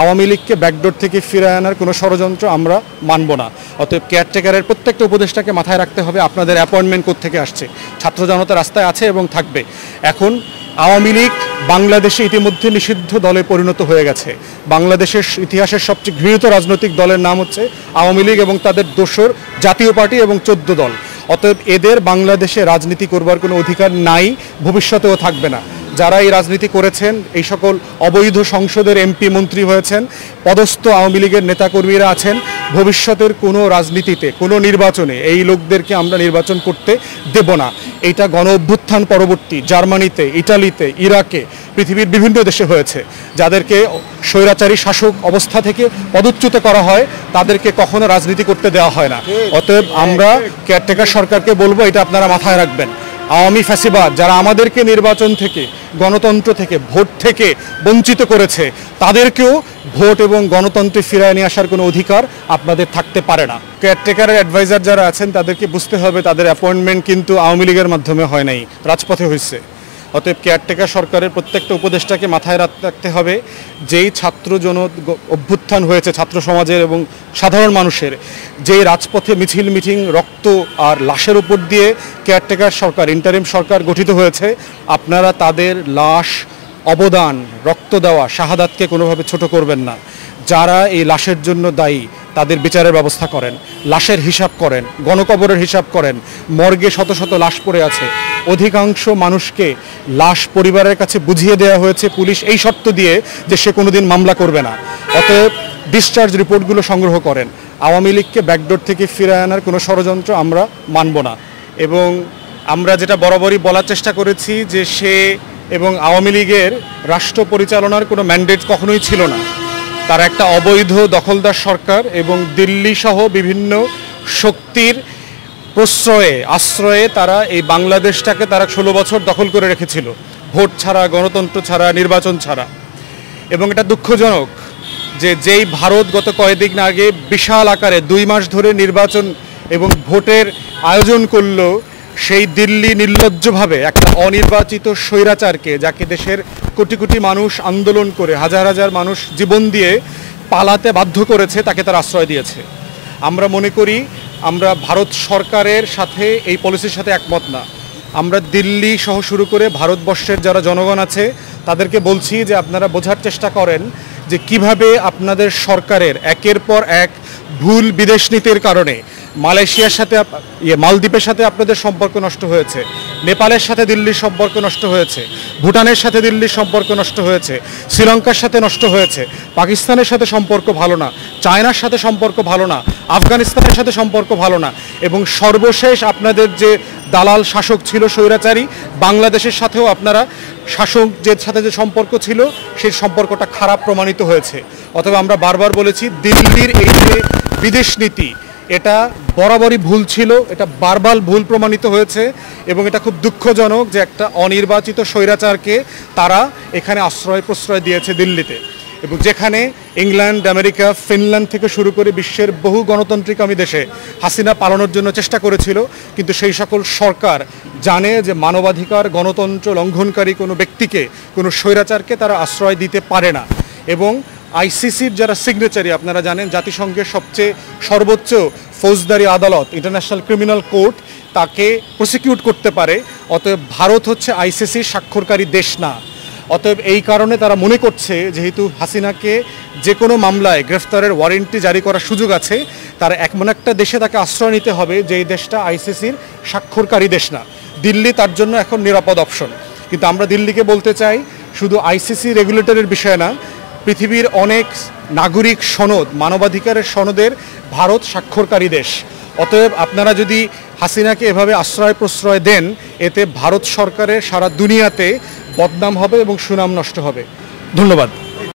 আওয়ামী লীগকে ব্যাকডোর থেকে ফিরিয়ে আনার কোনো ষড়যন্ত্র আমরা মানব না। অতএব কেয়ারটেকারের প্রত্যেকটা উপদেষ্টাকে মাথায় রাখতে হবে আপনাদের অ্যাপয়েন্টমেন্ট কোত্থেকে আসছে। ছাত্র জনতা রাস্তায় আছে এবং থাকবে। এখন আওয়ামী লীগ বাংলাদেশে ইতিমধ্যে নিষিদ্ধ দলে পরিণত হয়ে গেছে। বাংলাদেশের ইতিহাসের সবচেয়ে ঘৃণিত রাজনৈতিক দলের নাম হচ্ছে আওয়ামী লীগ এবং তাদের দোসর জাতীয় পার্টি এবং 14 দল। অতএব এদের বাংলাদেশে রাজনীতি করবার কোনো অধিকার নাই, ভবিষ্যতেও থাকবে না। যারা এই রাজনীতি করেছেন, এই সকল অবৈধ সংসদের এমপি মন্ত্রী হয়েছেন, পদস্থ আওয়ামী লীগের নেতাকর্মীরা আছেন, ভবিষ্যতের কোনো রাজনীতিতে কোনো নির্বাচনে এই লোকদেরকে আমরা নির্বাচন করতে দেব না। এইটা গণ অভ্যুত্থান পরবর্তী জার্মানিতে, ইটালিতে, ইরাকে, পৃথিবীর বিভিন্ন দেশে হয়েছে। যাদেরকে স্বৈরাচারী শাসক অবস্থা থেকে পদচ্যুত করা হয় তাদেরকে কখনো রাজনীতি করতে দেওয়া হয় না। অতএব আমরা কেয়ারটেকার সরকারকে বলবো এটা আপনারা মাথায় রাখবেন। আওয়ামী ফ্যাসিবাদ যারা আমাদেরকে নির্বাচন থেকে, গণতন্ত্র থেকে, ভোট থেকে বঞ্চিত করেছে, তাদেরকেও ভোট এবং গণতন্ত্রে ফিরিয়ে নিয়ে আসার কোনো অধিকার আপনাদের থাকতে পারে না। কেয়ারটেকারের অ্যাডভাইজার যারা আছেন তাদেরকে বুঝতে হবে তাদের অ্যাপয়েন্টমেন্ট কিন্তু আওয়ামী লীগের মাধ্যমে হয় নাই, রাজপথে হয়েছে। অতএব কেয়ারটেকার সরকারের প্রত্যেকটা উপদেষ্টাকে মাথায় রাখতে হবে যেই ছাত্র অভ্যুত্থান হয়েছে ছাত্র সমাজের এবং সাধারণ মানুষের, যেই রাজপথে মিছিল মিটিং, রক্ত আর লাশের উপর দিয়ে কেয়ারটেকার সরকার, ইন্টারিম সরকার গঠিত হয়েছে, আপনারা তাদের লাশ, অবদান, রক্ত দেওয়া, শাহাদাতকে কোনোভাবে ছোট করবেন না। যারা এই লাশের জন্য দায়ী তাদের বিচারের ব্যবস্থা করেন, লাশের হিসাব করেন, গণকবরের হিসাব করেন। মর্গে শত শত লাশ পড়ে আছে, অধিকাংশ মানুষকে লাশ পরিবারের কাছে বুঝিয়ে দেওয়া হয়েছে পুলিশ এই শর্ত দিয়ে যে সে কোনোদিন মামলা করবে না। অতএব ডিসচার্জ রিপোর্টগুলো সংগ্রহ করেন। আওয়ামী লীগকে ব্যাকডোর থেকে ফিরিয়ে আনার কোনো ষড়যন্ত্র আমরা মানব না। এবং আমরা যেটা বরাবরই বলার চেষ্টা করেছি যে সে এবং আওয়ামী লীগের রাষ্ট্র পরিচালনার কোনো ম্যান্ডেট কখনোই ছিল না। তারা একটা অবৈধ দখলদার সরকার এবং দিল্লি সহ বিভিন্ন শক্তির আশ্রয়ে তারা এই বাংলাদেশটাকে তারা 16 বছর দখল করে রেখেছিল, ভোট ছাড়া, গণতন্ত্র ছাড়া, নির্বাচন ছাড়া। এবং এটা দুঃখজনক যে যেই ভারত গত কয়েকদিন আগে বিশাল আকারে 2 মাস ধরে নির্বাচন এবং ভোটের আয়োজন করলো, সেই দিল্লি নির্লজ্জভাবে একটা অনির্বাচিত স্বৈরাচারকে, যাকে দেশের কোটি কোটি মানুষ আন্দোলন করে, হাজার হাজার মানুষ জীবন দিয়ে পালাতে বাধ্য করেছে, তাকে তারা আশ্রয় দিয়েছে। আমরা মনে করি আমরা ভারত সরকারের সাথে এই পলিসির সাথে একমত না। আমরা দিল্লি সহ শুরু করে ভারতবর্ষের যারা জনগণ আছে তাদেরকে বলছি যে আপনারা বোঝার চেষ্টা করেন যে কিভাবে আপনাদের সরকারের একের পর এক ভুল বিদেশ নীতির কারণে মালয়েশিয়ার সাথে, মালদ্বীপের সাথে আপনাদের সম্পর্ক নষ্ট হয়েছে, নেপালের সাথে দিল্লির সম্পর্ক নষ্ট হয়েছে, ভুটানের সাথে দিল্লির সম্পর্ক নষ্ট হয়েছে, শ্রীলঙ্কার সাথে নষ্ট হয়েছে, পাকিস্তানের সাথে সম্পর্ক ভালো না, চায়নার সাথে সম্পর্ক ভালো না, আফগানিস্তানের সাথে সম্পর্ক ভালো না, এবং সর্বশেষ আপনাদের যে দালাল শাসক ছিল স্বৈরাচারী, বাংলাদেশের সাথেও আপনারা শাসকদের সাথে যে সম্পর্ক ছিল সেই সম্পর্কটা খারাপ প্রমাণিত হয়েছে। অথবা আমরা বারবার বলেছি দিল্লির এই যে বিদেশ নীতি, এটা বরাবরই ভুল ছিল, এটা বারবার ভুল প্রমাণিত হয়েছে। এবং এটা খুব দুঃখজনক যে একটা অনির্বাচিত স্বৈরাচারকে তারা এখানে আশ্রয় প্রশ্রয় দিয়েছে দিল্লিতে, এবং যেখানে ইংল্যান্ড, আমেরিকা, ফিনল্যান্ড থেকে শুরু করে বিশ্বের বহু গণতান্ত্রিকামী দেশে হাসিনা পালানোর জন্য চেষ্টা করেছিল, কিন্তু সেই সকল সরকার জানে যে মানবাধিকার, গণতন্ত্র লঙ্ঘনকারী কোনো ব্যক্তিকে, কোনো স্বৈরাচারকে তারা আশ্রয় দিতে পারে না। এবং আইসিসির যারা সিগনেচারি, আপনারা জানেন জাতিসংঘের সবচেয়ে সর্বোচ্চ ফৌজদারি আদালত, ইন্টারন্যাশনাল ক্রিমিনাল কোর্ট, তাকে প্রসিকিউট করতে পারে। অতএব ভারত হচ্ছে আইসিসির স্বাক্ষরকারী দেশ না। অতএব এই কারণে তারা মনে করছে যেহেতু হাসিনাকে যে কোনো মামলায় গ্রেফতারের ওয়ারেন্টি জারি করার সুযোগ আছে, তারা এমন একটা দেশে তাকে আশ্রয় নিতে হবে যেই দেশটা আইসিসির স্বাক্ষরকারী দেশ না। দিল্লি তার জন্য এখন নিরাপদ অপশন। কিন্তু আমরা দিল্লিকে বলতে চাই শুধু আইসিসি রেগুলেটরের বিষয় না, পৃথিবীর অনেক নাগরিক সনদ, মানবাধিকারের সনদের ভারত স্বাক্ষরকারী দেশ। অতএব আপনারা যদি হাসিনাকে এভাবে আশ্রয় প্রশ্রয় দেন, এতে ভারত সরকারের সারা দুনিয়াতে বদনাম হবে এবং সুনাম নষ্ট হবে। ধন্যবাদ।